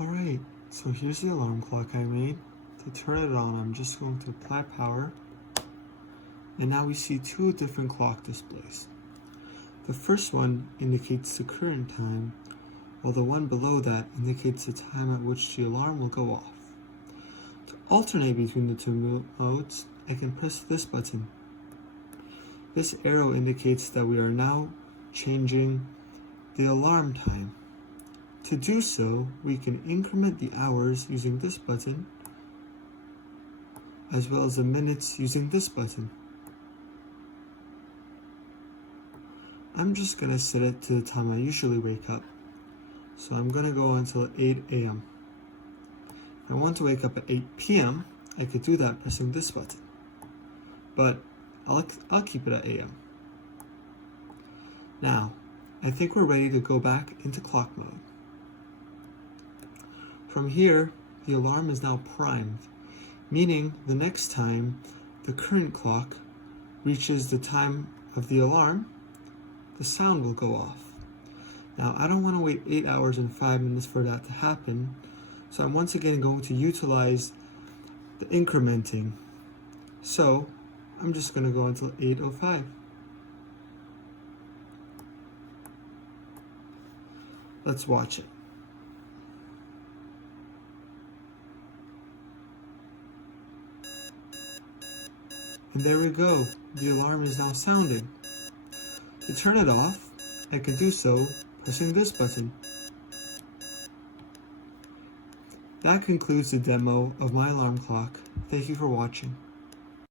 Alright, so here's the alarm clock I made. To turn it on, I'm just going to apply power. And now we see two different clock displays. The first one indicates the current time, while the one below that indicates the time at which the alarm will go off. To alternate between the two modes, I can press this button. This arrow indicates that we are now changing the alarm time. To do so, we can increment the hours using this button, as well as the minutes using this button. I'm just going to set it to the time I usually wake up. So I'm going to go until 8 a.m. If I want to wake up at 8 p.m., I could do that pressing this button. But I'll keep it at a.m. Now, I think we're ready to go back into clock mode. From here, the alarm is now primed, meaning the next time the current clock reaches the time of the alarm, the sound will go off. Now, I don't want to wait 8 hours and 5 minutes for that to happen, so I'm once again going to utilize the incrementing. So, I'm just going to go until 8:05. Let's watch it. And there we go, the alarm is now sounding. To turn it off, I can do so pressing this button. That concludes the demo of my alarm clock. Thank you for watching.